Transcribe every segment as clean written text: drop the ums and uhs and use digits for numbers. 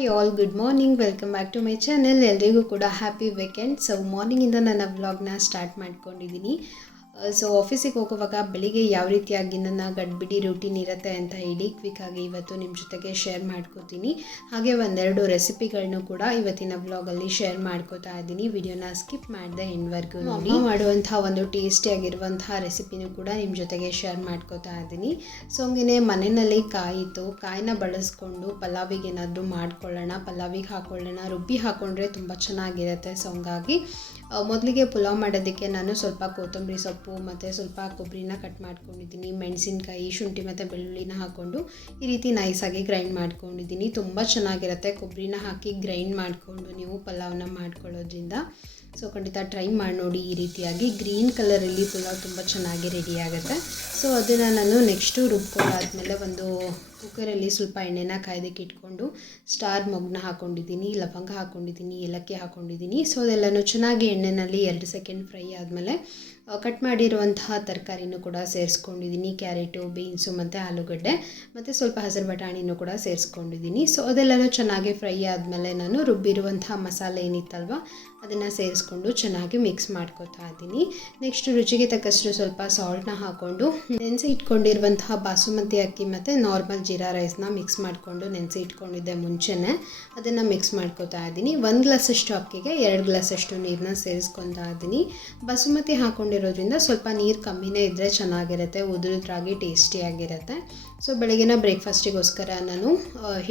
Hi all, good morning. Welcome back to my channel. ಎಲ್ರಿಗೂ ಕೂಡ happy weekend. So ಮಾರ್ನಿಂಗಿಂದ ನನ್ನ ವ್ಲಾಗ್ನ ಸ್ಟಾರ್ಟ್ ಮಾಡ್ಕೊಂಡಿದ್ದೀನಿ. ಸೊ ಆಫೀಸಿಗೆ ಹೋಗುವಾಗ ಬೆಳಿಗ್ಗೆ ಯಾವ ರೀತಿಯಾಗಿ ನನ್ನ ಗಡ್ಬಿಡಿ ರೂಟೀನ್ ಇರುತ್ತೆ ಅಂತ ಹೇಳಿ ಕ್ವಿಕ್ಕಾಗಿ ಇವತ್ತು ನಿಮ್ಮ ಜೊತೆಗೆ ಶೇರ್ ಮಾಡ್ಕೋತೀನಿ. ಹಾಗೆ ಒಂದೆರಡು ರೆಸಿಪಿಗಳನ್ನು ಕೂಡ ಇವತ್ತಿನ ವ್ಲಾಗಲ್ಲಿ ಶೇರ್ ಮಾಡ್ಕೋತಾ ಇದ್ದೀನಿ. ವಿಡಿಯೋನ ಸ್ಕಿಪ್ ಮಾಡಿದೆ ಎಂಡ್ವರೆಗೂ ನೋಡಿ. ಮಾಡುವಂಥ ಒಂದು ಟೇಸ್ಟಿಯಾಗಿರುವಂತಹ ರೆಸಿಪಿನೂ ಕೂಡ ನಿಮ್ಮ ಜೊತೆಗೆ ಶೇರ್ ಮಾಡ್ಕೋತಾ ಇದ್ದೀನಿ. ಸೊ ಹಂಗೆ ಮನೆಯಲ್ಲಿ ಕಾಯಿತು, ಕಾಯಿನ ಬಳಸ್ಕೊಂಡು ಪಲಾವಿಗೆ ಏನಾದರೂ ಮಾಡ್ಕೊಳ್ಳೋಣ, ಪಲಾವಿಗೆ ಹಾಕ್ಕೊಳ್ಳೋಣ, ರುಬ್ಬಿ ಹಾಕ್ಕೊಂಡ್ರೆ ತುಂಬ ಚೆನ್ನಾಗಿರುತ್ತೆ. ಸೊ ಹಂಗಾಗಿ ಮೊದಲಿಗೆ ಪುಲಾವ್ ಮಾಡೋದಕ್ಕೆ ನಾನು ಸ್ವಲ್ಪ ಕೊತ್ತಂಬರಿ ಸೊಪ್ಪು ಮತ್ತು ಸ್ವಲ್ಪ ಕೊಬ್ಬರಿನ ಕಟ್ ಮಾಡ್ಕೊಂಡಿದ್ದೀನಿ. ಮೆಣಸಿನ್ಕಾಯಿ, ಶುಂಠಿ ಮತ್ತು ಬೆಳ್ಳುಳ್ಳಿನ ಹಾಕ್ಕೊಂಡು ಈ ರೀತಿ ನೈಸಾಗಿ ಗ್ರೈಂಡ್ ಮಾಡ್ಕೊಂಡಿದ್ದೀನಿ. ತುಂಬ ಚೆನ್ನಾಗಿರುತ್ತೆ ಕೊಬ್ಬರಿನ ಹಾಕಿ ಗ್ರೈಂಡ್ ಮಾಡಿಕೊಂಡು ನೀವು ಪಲಾವ್ನ ಮಾಡ್ಕೊಳ್ಳೋದ್ರಿಂದ. ಸೊ ಖಂಡಿತ ಟ್ರೈ ಮಾಡಿ ನೋಡಿ. ಈ ರೀತಿಯಾಗಿ ಗ್ರೀನ್ ಕಲರಲ್ಲಿ ಪುಲಾವ್ ತುಂಬ ಚೆನ್ನಾಗಿ ರೆಡಿ ಆಗುತ್ತೆ. ಸೊ ಅದನ್ನು ನಾನು ನೆಕ್ಸ್ಟು ರುಬ್ಕೊಂಡಾದ್ಮೇಲೆ ಒಂದು ಕುಕ್ಕರಲ್ಲಿ ಸ್ವಲ್ಪ ಎಣ್ಣೆನ ಕಾಯ್ದಕ್ಕೆ ಇಟ್ಕೊಂಡು ಸ್ಟಾರ್ ಮೊಗ್ನ ಹಾಕ್ಕೊಂಡಿದ್ದೀನಿ, ಲವಂಗ ಹಾಕ್ಕೊಂಡಿದ್ದೀನಿ, ಏಲಕ್ಕಿ ಹಾಕ್ಕೊಂಡಿದ್ದೀನಿ. ಸೊ ಅದೆಲ್ಲನೂ ಚೆನ್ನಾಗಿ ಎಣ್ಣೆಯಲ್ಲಿ 2 ಸೆಕೆಂಡ್ ಫ್ರೈ ಆದಮೇಲೆ ಕಟ್ ಮಾಡಿರುವಂತಹ ತರಕಾರಿನೂ ಕೂಡ ಸೇರಿಸ್ಕೊಂಡಿದ್ದೀನಿ. ಕ್ಯಾರೆಟು, ಬೀನ್ಸು ಮತ್ತು ಆಲೂಗಡ್ಡೆ ಮತ್ತು ಸ್ವಲ್ಪ ಹಸಿರು ಬಟಾಣಿನೂ ಕೂಡ ಸೇರಿಸ್ಕೊಂಡಿದ್ದೀನಿ. ಸೊ ಅದೆಲ್ಲನೂ ಚೆನ್ನಾಗಿ ಫ್ರೈ ಆದಮೇಲೆ ನಾನು ರುಬ್ಬಿರುವಂತಹ ಮಸಾಲೆ ಏನಿತ್ತಲ್ವ ಅದನ್ನು ಸೇರಿಸ್ಕೊಂಡು ಚೆನ್ನಾಗಿ ಮಿಕ್ಸ್ ಮಾಡ್ಕೊತಾ ಇದ್ದೀನಿ. ನೆಕ್ಸ್ಟ್ ರುಚಿಗೆ ತಕ್ಕಷ್ಟು ಸ್ವಲ್ಪ ಸಾಲ್ಟ್ನ ಹಾಕ್ಕೊಂಡು ನೆನೆಸಿ ಇಟ್ಕೊಂಡಿರುವಂತಹ ಬಾಸುಮತಿ ಅಕ್ಕಿ ಮತ್ತು ನಾರ್ಮಲ್ ಜೀರಾ ರೈಸ್ನ ಮಿಕ್ಸ್ ಮಾಡಿಕೊಂಡು ನೆನೆಸಿ ಇಟ್ಕೊಂಡಿದ್ದೆ ಮುಂಚೆನೇ, ಅದನ್ನು ಮಿಕ್ಸ್ ಮಾಡ್ಕೊತಾ ಇದ್ದೀನಿ. 1 ಗ್ಲಾಸಷ್ಟು ಅಕ್ಕಿಗೆ 2 ಗ್ಲಾಸಷ್ಟು ನೀರನ್ನ ಸೇರಿಸ್ಕೊತಾ ಇದ್ದೀನಿ. ಬಾಸುಮತಿ ಹಾಕ್ಕೊಂಡಿರೋದ್ರಿಂದ ಸ್ವಲ್ಪ ನೀರು ಕಮ್ಮಿನೇ ಇದ್ದರೆ ಚೆನ್ನಾಗಿರುತ್ತೆ, ಉದುರುದ್ರಾಗಿ ಟೇಸ್ಟಿಯಾಗಿರುತ್ತೆ. ಸೊ ಬೆಳಗಿನ ಬ್ರೇಕ್ಫಾಸ್ಟಿಗೋಸ್ಕರ ನಾನು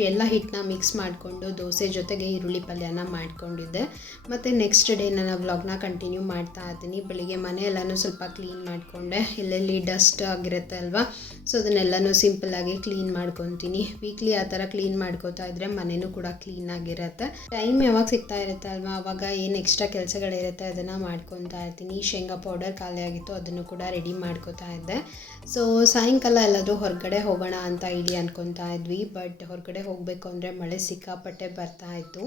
ಎಲ್ಲ ಹಿಟ್ಟನ್ನ ಮಿಕ್ಸ್ ಮಾಡಿಕೊಂಡು ದೋಸೆ ಜೊತೆಗೆ ಈರುಳ್ಳಿ ಪಲ್ಯನ ಮಾಡ್ಕೊಂಡಿದ್ದೆ. ಮತ್ತು ನೆಕ್ಸ್ಟ್ ಡೇ ನನ್ನ ವ್ಲಾಗ್ನ ಕಂಟಿನ್ಯೂ ಮಾಡ್ತಾ ಇದ್ದೀನಿ. ಬೆಳಿಗ್ಗೆ ಮನೆಯೆಲ್ಲನೂ ಸ್ವಲ್ಪ ಕ್ಲೀನ್ ಮಾಡಿಕೊಂಡೆ, ಎಲ್ಲೆಲ್ಲಿ ಡಸ್ಟ್ ಆಗಿರುತ್ತೆ ಅಲ್ವಾ, ಸೊ ಅದನ್ನೆಲ್ಲನೂ ಸಿಂಪಲ್ಲಾಗಿ ಕ್ಲೀನ್ ಮಾಡ್ಕೊತೀನಿ. ವೀಕ್ಲಿ ಆ ಥರ ಕ್ಲೀನ್ ಮಾಡ್ಕೋತಾ ಇದ್ದರೆ ಮನೆಯೂ ಕೂಡ ಕ್ಲೀನಾಗಿರುತ್ತೆ. ಟೈಮ್ ಯಾವಾಗ ಸಿಗ್ತಾ ಇರುತ್ತೆ ಅಲ್ವಾ, ಆವಾಗ ಏನು ಎಕ್ಸ್ಟ್ರಾ ಕೆಲಸಗಳಿರುತ್ತೆ ಅದನ್ನು ಮಾಡ್ಕೊತಾ ಇರ್ತೀನಿ. ಶೇಂಗಾ ಪೌಡರ್ ಖಾಲಿ ಆಗಿತ್ತು, ಅದನ್ನು ಕೂಡ ರೆಡಿ ಮಾಡ್ಕೋತಾ ಇದ್ದೆ. ಸೊ ಸಾಯಂಕಾಲ ಎಲ್ಲಾದರೂ ಹೊರಗಡೆ ಹೋಗೋಣ ಅಂತ ಹೇಳಿ ಅನ್ಕೊತಾ ಇದ್ವಿ. ಬಟ್ ಹೊರಗಡೆ ಹೋಗಬೇಕು ಅಂದರೆ ಮಳೆ ಸಿಕ್ಕಾಪಟ್ಟೆ ಬರ್ತಾ ಇತ್ತು.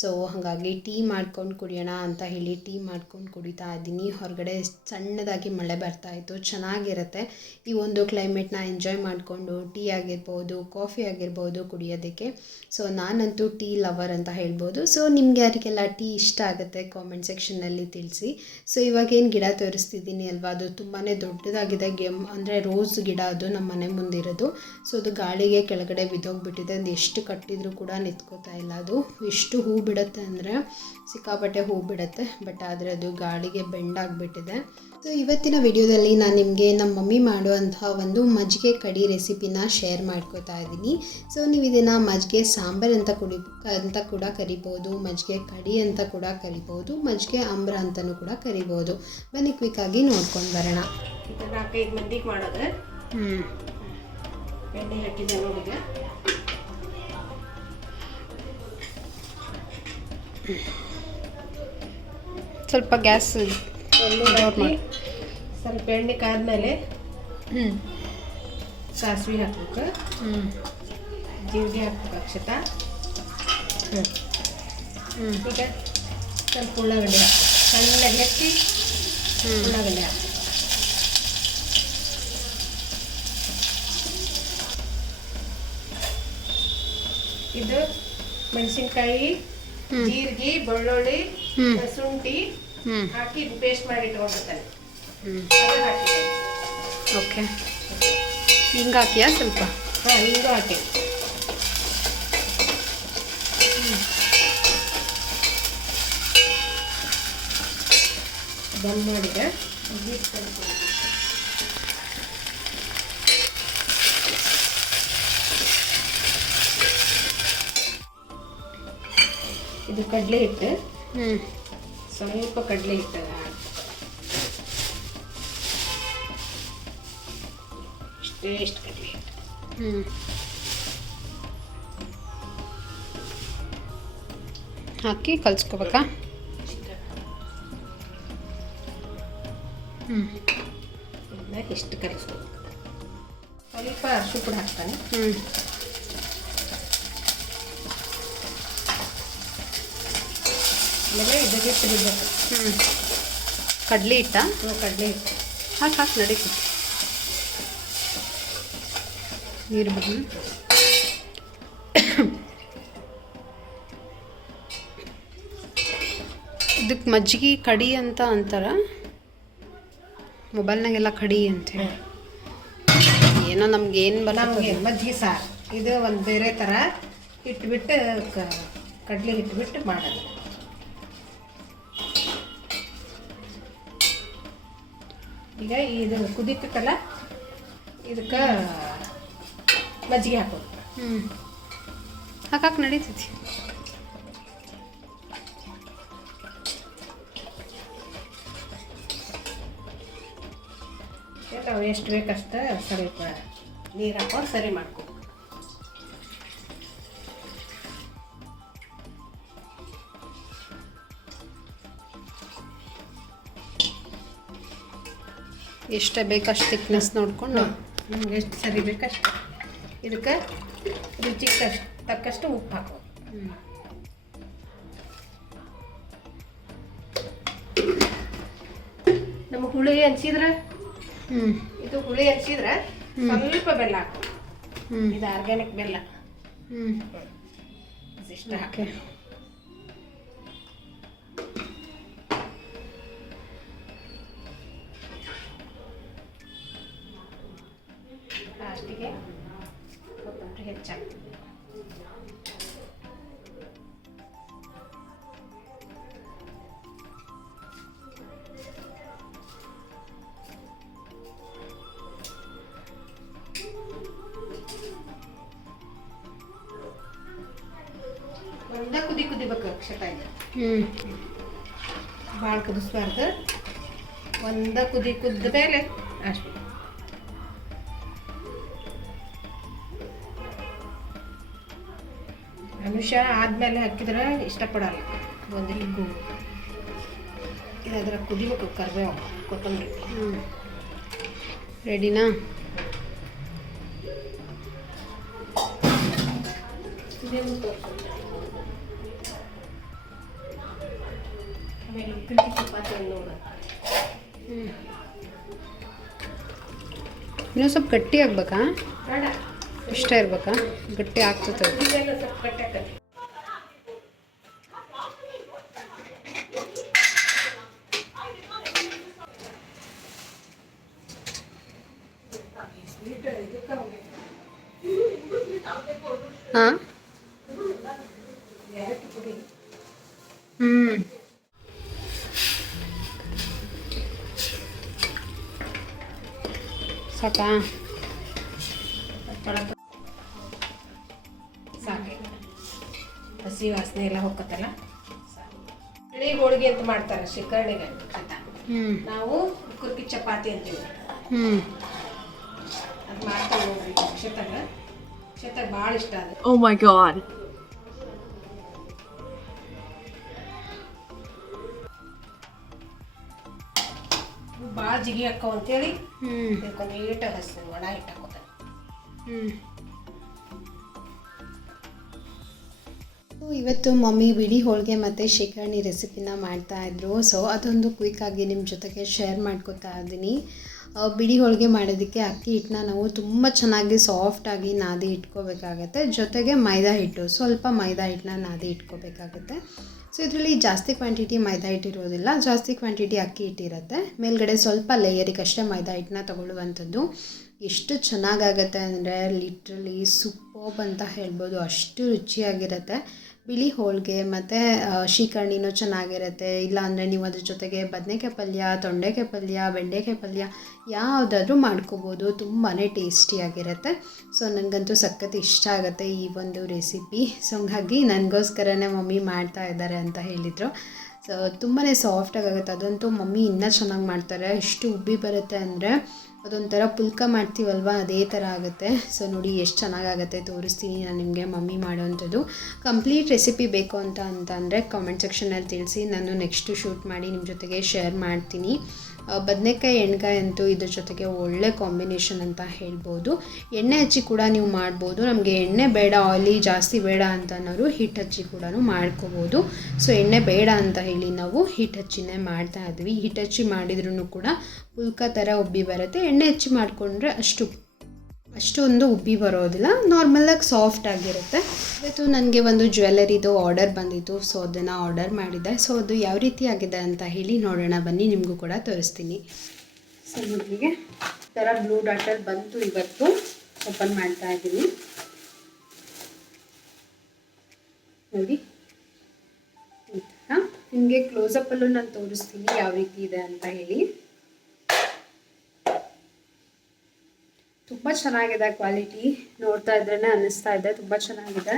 ಸೊ ಹಾಗಾಗಿ ಟೀ ಮಾಡ್ಕೊಂಡು ಕುಡಿಯೋಣ ಅಂತ ಹೇಳಿ ಟೀ ಮಾಡ್ಕೊಂಡು ಕುಡಿತಾ ಇದ್ದೀನಿ. ಹೊರಗಡೆ ಸಣ್ಣದಾಗಿ ಮಳೆ ಬರ್ತಾಯಿತ್ತು, ಚೆನ್ನಾಗಿರುತ್ತೆ ಈ ಒಂದು ಕ್ಲೈಮೇಟ್ನ ಎಂಜಾಯ್ ಮಾಡಿಕೊಂಡು ಟೀ ಆಗಿರ್ಬೋದು, ಕಾಫಿ ಆಗಿರ್ಬೋದು ಕುಡಿಯೋದಕ್ಕೆ. ಸೊ ನಾನಂತೂ ಟೀ ಲವರ್ ಅಂತ ಹೇಳ್ಬೋದು. ಸೊ ನಿಮ್ಗೆ ಯಾರಿಗೆಲ್ಲ ಟೀ ಇಷ್ಟ ಆಗುತ್ತೆ ಕಾಮೆಂಟ್ ಸೆಕ್ಷನ್ನಲ್ಲಿ ತಿಳಿಸಿ. ಸೊ ಇವಾಗೇನು ಗಿಡ ತೋರಿಸ್ತಿದ್ದೀನಿ ಅಲ್ವಾ, ಅದು ತುಂಬಾ ದೊಡ್ಡದಾಗಿದೆ. ಅಂದರೆ ರೋಸ್ ಗಿಡ, ಅದು ನಮ್ಮ ಮನೆ ಮುಂದಿರೋದು. ಸೊ ಅದು ಗಾಳಿಗೆ ಕೆಳಗಡೆ ಬಿದ್ದೋಗ್ಬಿಟ್ಟಿದೆ. ಅದು ಎಷ್ಟು ಕಟ್ಟಿದರೂ ಕೂಡ ನಿಂತ್ಕೋತಾ ಇಲ್ಲ. ಅದು ಎಷ್ಟು ಹೂ ಬಿಡುತ್ತೆ ಅಂದರೆ ಸಿಕ್ಕಾಪಟ್ಟೆ ಹೂ ಬಿಡುತ್ತೆ, ಬಟ್ ಆದರೆ ಅದು ಗಾಳಿಗೆ ಬೆಂಡಾಗಿಬಿಟ್ಟಿದೆ. ಸೊ ಇವತ್ತಿನ ವಿಡಿಯೋದಲ್ಲಿ ನಾನು ನಿಮಗೆ ನಮ್ಮ ಮಮ್ಮಿ ಮಾಡುವಂತಹ ಒಂದು ಮಜ್ಜಿಗೆ ಕಡಿ ರೆಸಿಪಿನ ಶೇರ್ ಮಾಡ್ಕೋತಾ ಇದ್ದೀನಿ. ಸೊ ನೀವು ಇದನ್ನು ಮಜ್ಜಿಗೆ ಸಾಂಬಾರು ಅಂತ ಕೂಡ ಕರಿಬೋದು, ಮಜ್ಜಿಗೆ ಕಡಿ ಅಂತ ಕೂಡ ಕರಿಬೋದು, ಮಜ್ಜಿಗೆ ಆಮ್ರ ಅಂತಲೂ ಕೂಡ ಕರಿಬೋದು. ಬನ್ನಿ ಕ್ವಿಕ್ಕಾಗಿ ನೋಡ್ಕೊಂಡು ಬರೋಣ. ಇದನ್ನು 4-5 ಮಂದಿಗೆ ಮಾಡೋದು. ಎಣ್ಣೆ ಹಾಕಿದೆ ನೋಡಿಗ. ಸ್ವಲ್ಪ ಗ್ಯಾಸ್ ಎಣ್ಣೆ ಹಾಕಿ ಸ್ವಲ್ಪ ಎಣ್ಣೆ ಕಾದ್ಮೇಲೆ ಸಾಸಿವೆ ಹಾಕ್ಬೇಕು, ಜೀರಿಗೆ ಹಾಕ್ಬೇಕು ಅಕ್ಷತ. ಈಗ ಸ್ವಲ್ಪ ಉಳ್ಳಾಗಡ್ಡೆ ಹಾಕ್ಬೇಕು, ಸಣ್ಣಗೆ ಹೆಚ್ಚಿ ಉಳ್ಳಾಗಡ್ಡೆ ಹಾಕ್ಬೇಕು. ಇದು ಮೆಣಸಿನ್ಕಾಯಿ, ಜೀರಿಗೆ, ಬೆಳ್ಳುಳ್ಳಿ, ಶುಂಠಿ ಹಾಕಿ ಪೇಸ್ಟ್ ಮಾಡಿ ಇಟ್ಕೊಂಡಿರ್ತಾನೆ. ಓಕೆ, ಹಿಂಗೆ ಹಾಕಿಯಾ ಸ್ವಲ್ಪ? ಹಾಂ, ಹಿಂಗೂ ಹಾಕಿ. ಬಂದ್ ಮಾಡಿದೆ. ಇದು ಕಡಲೆ ಹಿಟ್ಟು, ಸ್ವಲ್ಪ ಕಡಲೆ ಹಿಟ್ಟು ಎಷ್ಟು ಕಡಲೆ ಹಿಟ್ಟು ಹಾಕಿ ಕಲಿಸ್ಕೋಬೇಕಾ? ಎಷ್ಟು ಕಲಿಸ್ಬೇಕು. ಸ್ವಲ್ಪ ಅರಿಶಿನ ಪುಡಿ ಹಾಕ್ತಾನೆ. ಆಮೇಲೆ ಇದಕ್ಕೆ ತಿರುಗಬೇಕು. ಕಡಲೆ ಹಿಟ್ಟ? ಕಡಲೆ ಹಿಟ್ಟು ಹಾಕಿ ನಡೀತು. ನೀರು ಇದಕ್ಕೆ ಮಜ್ಜಿಗೆ ಕಡಿ ಅಂತ ಅಂತಾರ, ಮೊಬೈಲ್ನಾಗೆಲ್ಲ ಕಡಿ ಅಂತೇಳಿ. ಏನೋ ನಮ್ಗೆ ಏನು ನಮಗೆ ಮಜ್ಜಿಗೆ ಸಾರು ಇದು ಒಂದು ಬೇರೆ ಥರ ಇಟ್ಬಿಟ್ಟು ಕಡಲೆ ಇಟ್ಬಿಟ್ಟು ಮಾಡೋದು. ಈಗ ಇದು ಕುದೀತಲ್ಲ, ಇದಕ್ಕೆ ಮಜ್ಜಿಗೆ ಹಾಕೋದು. ಹಾಕಕ್ಕೆ ನಡೀತೈತಿ. ನಾವು ಎಷ್ಟು ಬೇಕಷ್ಟು ಸ್ವಲ್ಪ ನೀರು ಹಾಕೊಂಡು ಸರಿ ಮಾಡ್ಕೊ. ಎಷ್ಟು ಬೇಕಷ್ಟು ಥಿಕ್ನೆಸ್ ನೋಡಿಕೊಂಡು ನಿಮ್ಗೆ ಎಷ್ಟು ಸರಿ ಬೇಕಷ್ಟು. ಇದಕ್ಕೆ ರುಚಿಗೆ ತಕ್ಕಷ್ಟು ಉಪ್ಪು ಹಾಕೋ. ನಮಗೆ ಹುಳಿ ಹಂಚಿದ್ರೆ ಇದು ಹುಳಿ ಹಂಚಿದ್ರೆ ಸ್ವಲ್ಪ ಬೆಲ್ಲ ಹಾಕು. ಇದು ಆರ್ಗ್ಯಾನಿಕ್ ಬೆಲ್ಲ. ಇಷ್ಟ ಹಾಕಿ. ಲಾಸ್ಟಿಗೆ ಕೊತ್ತಂಬರಿ ಹೆಚ್ಚಾಗ್ತದೆ. ಒಂದ ಕುದಿಬೇಕು ಅಕ್ಷತ ಇದೆ. ಭಾಳ ಕುದಿಸ್ಬಾರ್ದು. ಒಂದ ಕುದ್ದ ಮೇಲೆ ಅಷ್ಟು. ಅನುಷ ಆದ್ಮೇಲೆ ಹಾಕಿದ್ರೆ ಇಷ್ಟಪಡಲ್ಲ. ಒಂದು ಹಿಗ್ಗು ಇದಾದ್ರೆ ಕುದಿಬೇಕು. ಕರಿಬೇವು ಕೊತ್ತಂಬರಿ ರೆಡಿನಾ? ಆಮೇಲೆ ಉಪ್ಪಿಟ್ಟು ಚಪಾತಿ ನೋಡು. ಇನ್ನೂ ಸ್ವಲ್ಪ ಗಟ್ಟಿ ಆಗ್ಬೇಕಾ? ಬೇಡ, ಇಷ್ಟ ಇರ್ಬೇಕಾ? ಗಟ್ಟಿ ಆಗ್ತದೆ. ಇದೆಲ್ಲ ಸ್ವಲ್ಪ ಗಟ್ಟಿ ಆಗ್ತದೆ. ಹಾಂ ಸಾಕಾ? ಸಾಕೆ. ಹಸಿ ವಾಸನೆ ಎಲ್ಲ ಹೋಗತ್ತಲ್ಲ. ಬಿಳಿ ಹೋಳಿಗೆ ಅಂತ ಮಾಡ್ತಾರೆ ಶಿಕರ್ಣಿಗೆ. ನಾವು ಕುರ್ಕಿ ಚಪಾತಿ ಅಂತೀವಿ. ಅದು ಮಾಡ್ತಾರೆ ನೋಡ್ರಿ. ಅಕ್ಷತಾಗ ಭಾಳ ಇಷ್ಟ ಅದು. Oh my god. ಭಾಳ ಜಿಗಿ ಹಾಕೋ ಅಂತೇಳಿ ಇದಕ್ಕೊಂದು ಈಟ ಹಸಿ ಒಣ ಹಿಟ್ಟು ಹಾಕೋತಾರೆ. ಇವತ್ತು ಮಮ್ಮಿ ಬಿಳಿ ಹೋಳಿಗೆ ಮತ್ತು ಶಿಕರ್ಣಿ ರೆಸಿಪಿನ ಮಾಡ್ತಾಯಿದ್ರು. ಸೊ ಅದೊಂದು ಕ್ವಿಕ್ಕಾಗಿ ನಿಮ್ಮ ಜೊತೆಗೆ ಶೇರ್ ಮಾಡ್ಕೊತಾ ಇದ್ದೀನಿ. ಬಿಳಿ ಹೋಳಿಗೆ ಮಾಡೋದಕ್ಕೆ ಅಕ್ಕಿ ಹಿಟ್ಟನ್ನ ನಾವು ತುಂಬ ಚೆನ್ನಾಗಿ ಸಾಫ್ಟಾಗಿ ನಾದಿ ಇಟ್ಕೋಬೇಕಾಗತ್ತೆ. ಜೊತೆಗೆ ಮೈದಾ ಹಿಟ್ಟು, ಸ್ವಲ್ಪ ಮೈದಾ ಹಿಟ್ಟನ್ನ ನಾದಿ ಇಟ್ಕೋಬೇಕಾಗತ್ತೆ. ಸೊ ಇದರಲ್ಲಿ ಜಾಸ್ತಿ ಕ್ವಾಂಟಿಟಿ ಮೈದಾ ಹಿಟ್ಟು ಇರೋದಿಲ್ಲ, ಜಾಸ್ತಿ ಕ್ವಾಂಟಿಟಿ ಅಕ್ಕಿ ಹಿಟ್ಟಿರುತ್ತೆ. ಮೇಲ್ಗಡೆ ಸ್ವಲ್ಪ ಲೇಯರಿಗಷ್ಟೇ ಮೈದಾ ಹಿಟ್ಟನ್ನ ತಗೊಳ್ಳುವಂಥದ್ದು. ಎಷ್ಟು ಚೆನ್ನಾಗಾಗತ್ತೆ ಅಂದರೆ ಲಿಟ್ರಲಿ ಸೂಪರ್ಬ್ ಅಂತ ಹೇಳ್ಬೋದು. ಅಷ್ಟು ರುಚಿಯಾಗಿರುತ್ತೆ ಬಿಳಿ ಹೋಳಿಗೆ. ಮತ್ತು ಶಿಕರ್ಣಿನೂ ಚೆನ್ನಾಗಿರುತ್ತೆ. ಇಲ್ಲಾಂದರೆ ನೀವು ಅದ್ರ ಜೊತೆಗೆ ಬದನೆಕಾಯಿ ಪಲ್ಯ, ತೊಂಡೆಕಾಯಿ ಪಲ್ಯ, ಬೆಂಡೆಕಾಯಿ ಪಲ್ಯ ಯಾವುದಾದ್ರೂ ಮಾಡ್ಕೋಬೋದು. ತುಂಬಾ ಟೇಸ್ಟಿಯಾಗಿರುತ್ತೆ. ಸೊ ನನಗಂತೂ ಸಖತ್ ಇಷ್ಟ ಆಗುತ್ತೆ ಈ ಒಂದು ರೆಸಿಪಿ. ಸೊ ಹಂಗಾಗಿ ನನಗೋಸ್ಕರನೇ ಮಮ್ಮಿ ಮಾಡ್ತಾ ಇದ್ದಾರೆ ಅಂತ ಹೇಳಿದರು. ಸೊ ತುಂಬಾ ಸಾಫ್ಟಾಗುತ್ತೆ. ಅದಂತೂ ಮಮ್ಮಿ ಇನ್ನೂ ಚೆನ್ನಾಗಿ ಮಾಡ್ತಾರೆ. ಎಷ್ಟು ಉಬ್ಬಿ ಬರುತ್ತೆ ಅಂದರೆ ಅದೊಂಥರ ಪುಲ್ಕ ಮಾಡ್ತೀವಲ್ವ ಅದೇ ಥರ ಆಗುತ್ತೆ. ಸೊ ನೋಡಿ ಎಷ್ಟು ಚೆನ್ನಾಗಾಗುತ್ತೆ, ತೋರಿಸ್ತೀನಿ ನಾನು ನಿಮಗೆ ಮಮ್ಮಿ ಮಾಡೋವಂಥದ್ದು. ಕಂಪ್ಲೀಟ್ ರೆಸಿಪಿ ಬೇಕು ಅಂತಂದರೆ ಕಾಮೆಂಟ್ ಸೆಕ್ಷನಲ್ಲಿ ತಿಳಿಸಿ, ನಾನು ನೆಕ್ಸ್ಟು ಶೂಟ್ ಮಾಡಿ ನಿಮ್ಮ ಜೊತೆಗೆ ಶೇರ್ ಮಾಡ್ತೀನಿ. ಬದನೆಕಾಯಿ ಎಣ್ಗಾಯಿ ಅಂತೂ ಇದ್ರ ಜೊತೆಗೆ ಒಳ್ಳೆ ಕಾಂಬಿನೇಷನ್ ಅಂತ ಹೇಳ್ಬೋದು. ಎಣ್ಣೆ ಹಚ್ಚಿ ಕೂಡ ನೀವು ಮಾಡ್ಬೋದು. ನಮಗೆ ಎಣ್ಣೆ ಬೇಡ, ಆಯಿಲಿ ಜಾಸ್ತಿ ಬೇಡ ಅಂತ ಅನ್ನೋರು ಹಿಟ್ಟು ಹಚ್ಚಿ ಕೂಡ ಮಾಡ್ಕೋಬೋದು. ಸೊ ಎಣ್ಣೆ ಬೇಡ ಅಂತ ಹೇಳಿ ನಾವು ಹಿಟ್ಟು ಹಚ್ಚಿನೇ ಮಾಡ್ತಾ ಇದ್ವಿ. ಹಿಟ್ಟು ಹಚ್ಚಿ ಮಾಡಿದ್ರೂ ಕೂಡ ಪುಲ್ಕ ಥರ ಉಬ್ಬಿ ಬರುತ್ತೆ. ಎಣ್ಣೆ ಹಚ್ಚಿ ಮಾಡಿಕೊಂಡ್ರೆ ಅಷ್ಟು ಅಷ್ಟೊಂದು ಉಬ್ಬಿ ಬರೋದಿಲ್ಲ, ನಾರ್ಮಲಾಗಿ ಸಾಫ್ಟ್ ಆಗಿರುತ್ತೆ. ಇವತ್ತು ನನಗೆ ಒಂದು ಜ್ಯುವೆಲರಿದು ಆರ್ಡರ್ ಬಂದಿತ್ತು, ಸೊ ಅದನ್ನು ಆರ್ಡರ್ ಮಾಡಿದ್ದೆ. ಸೊ ಅದು ಯಾವ ರೀತಿ ಆಗಿದೆ ಅಂತ ಹೇಳಿ ನೋಡೋಣ ಬನ್ನಿ, ನಿಮಗೂ ಕೂಡ ತೋರಿಸ್ತೀನಿ. ಸೊ ಮೊದಲಿಗೆ ಈ ಥರ ಬ್ಲೂ ಡಾಟರ್ ಬಂತು, ಇವತ್ತು ಓಪನ್ ಮಾಡ್ತಾ ಇದ್ದೀನಿ. ನೋಡಿ ಈ ಥರ ನಿಮಗೆ ಕ್ಲೋಸಪ್ಪಲ್ಲೂ ನಾನು ತೋರಿಸ್ತೀನಿ ಯಾವ ರೀತಿ ಇದೆ ಅಂತ ಹೇಳಿ. ತುಂಬ ಚೆನ್ನಾಗಿದೆ ಕ್ವಾಲಿಟಿ, ನೋಡ್ತಾ ಇದ್ರೇ ಅನ್ನಿಸ್ತಾ ಇದೆ ತುಂಬ ಚೆನ್ನಾಗಿದೆ.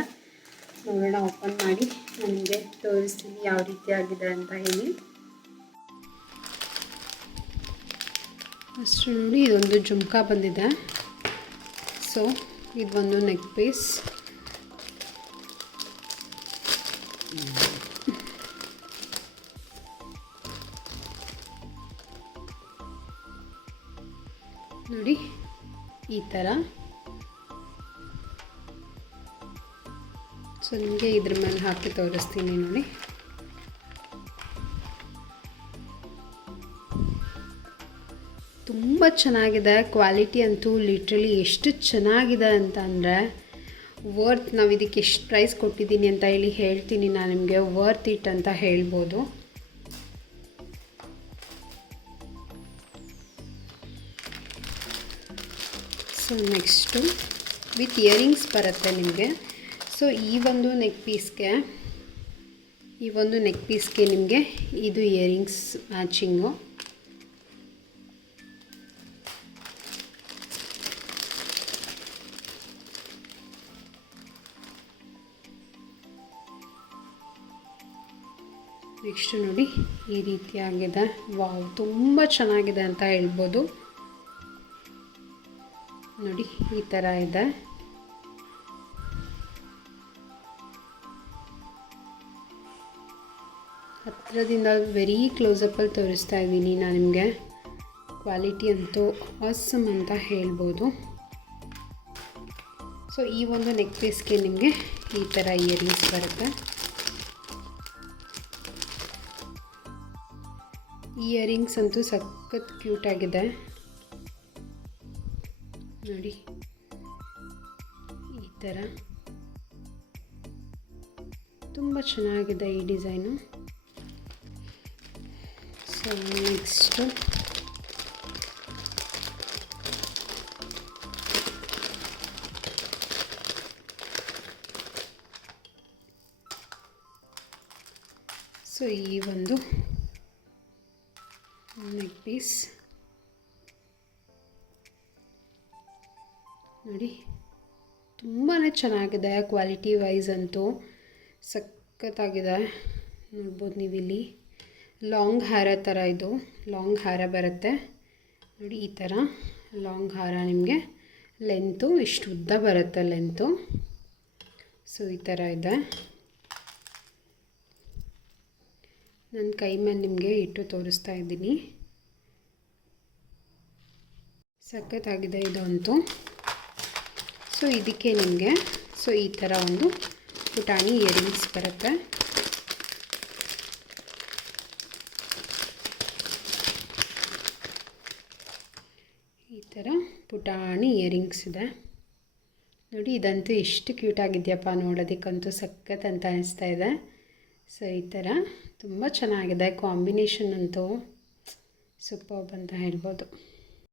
ನೋಡೋಣ, ಓಪನ್ ಮಾಡಿ ನನಗೆ ತೋರಿಸ್ತೀನಿ ಯಾವ ರೀತಿ ಆಗಿದೆ ಅಂತ ಹೇಳಿ. ಅಷ್ಟು ನೋಡಿ, ಇದೊಂದು ಜುಮ್ಕಾ ಬಂದಿದೆ. ಸೊ ಇದೊಂದು ನೆಕ್ ಪೀಸ್. ನೋಡಿ ಈ ಥರ. ಸೊ ನಿಮಗೆ ಇದ್ರ ಮೇಲೆ ಹಾಕಿ ತೋರಿಸ್ತೀನಿ ನೋಡಿ. ತುಂಬ ಚೆನ್ನಾಗಿದೆ ಕ್ವಾಲಿಟಿ ಅಂತೂ, ಲಿಟ್ರಲಿ ಎಷ್ಟು ಚೆನ್ನಾಗಿದೆ ಅಂತ ಅಂದರೆ ವರ್ತ್. ನಾವು ಇದಕ್ಕೆ ಎಷ್ಟು ಪ್ರೈಸ್ ಕೊಟ್ಟಿದ್ದೀನಿ ಅಂತ ಹೇಳಿ ಹೇಳ್ತೀನಿ ನಾನು ನಿಮಗೆ, ವರ್ತ್ ಇಟ್ ಅಂತ ಹೇಳ್ಬೋದು. ಸೊ ನೆಕ್ಸ್ಟು ವಿತ್ ಇಯರಿಂಗ್ಸ್ ಬರುತ್ತೆ ನಿಮಗೆ. ಸೊ ಈ ಒಂದು ನೆಕ್ ಪೀಸ್ಗೆ ನಿಮಗೆ ಇದು ಇಯರಿಂಗ್ಸ್ ಮ್ಯಾಚಿಂಗು. ನೆಕ್ಸ್ಟು ನೋಡಿ ಈ ರೀತಿಯಾಗಿದೆ. ವಾವ್, ತುಂಬ ಚೆನ್ನಾಗಿದೆ ಅಂತ ಹೇಳ್ಬೋದು. ನೋಡಿ ಈ ಥರ ಇದೆ. ಹತ್ತಿರದಿಂದ ವೆರಿ ಕ್ಲೋಸಪ್ಪಲ್ಲಿ ತೋರಿಸ್ತಾ ಇದ್ದೀನಿ ನಾನು ನಿಮಗೆ. ಕ್ವಾಲಿಟಿ ಅಂತೂ ಆಸಮ್ ಅಂತ ಹೇಳ್ಬೋದು. ಸೊ ಈ ಒಂದು ನೆಕ್ ಪೀಸ್ಗೆ ನಿಮಗೆ ಈ ಥರ ಇಯರಿಂಗ್ಸ್ ಬರುತ್ತೆ. ಇಯರಿಂಗ್ಸ್ ಅಂತೂ ಸಖತ್ ಕ್ಯೂಟ್ ಆಗಿದೆ ನೋಡಿ ಈ ಥರ. ತುಂಬ ಚೆನ್ನಾಗಿದೆ ಈ ಡಿಸೈನು. ಸೊ ನೆಕ್ಸ್ಟು ಸೊ ಈ ಒಂದು ನೆಕ್ ಪೀಸ್ ನೋಡಿ, ತುಂಬಾ ಚೆನ್ನಾಗಿದೆ ಕ್ವಾಲಿಟಿ ವೈಸ್ ಅಂತೂ ಸಖತ್ತಾಗಿದೆ. ನೋಡ್ಬೋದು ನೀವಿಲ್ಲಿ ಲಾಂಗ್ ಹಾರ ಥರ, ಇದು ಲಾಂಗ್ ಹಾರ ಬರುತ್ತೆ ನೋಡಿ. ಈ ಥರ ಲಾಂಗ್ ಹಾರ ನಿಮಗೆ ಲೆಂತು ಇಷ್ಟು ಉದ್ದ ಬರುತ್ತೆ ಲೆಂತು. ಸೊ ಈ ಥರ ಇದೆ. ನನ್ನ ಕೈ ಮೇಲೆ ನಿಮಗೆ ಇಟ್ಟು ತೋರಿಸ್ತಾ ಇದ್ದೀನಿ. ಸಖತ್ತಾಗಿದೆ ಇದು ಅಂತೂ. ಸೊ ಇದಕ್ಕೆ ನಿಮಗೆ ಈ ಥರ ಒಂದು ಪುಟಾಣಿ ಇಯರಿಂಗ್ಸ್ ಬರುತ್ತೆ. ಈ ಥರ ಪುಟಾಣಿ ಇಯರಿಂಗ್ಸ್ ಇದೆ ನೋಡಿ. ಇದಂತೂ ಎಷ್ಟು ಕ್ಯೂಟಾಗಿದೆಯಪ್ಪ, ನೋಡೋದಕ್ಕಂತೂ ಸಖತ್ ಅಂತ ಅನಿಸ್ತಾ ಇದೆ. ಸೊ ಈ ಥರ ತುಂಬ ಚೆನ್ನಾಗಿದೆ ಕಾಂಬಿನೇಷನ್ ಅಂತೂ ಸೂಪರ್ಬ್ ಅಂತ ಹೇಳ್ಬೋದು.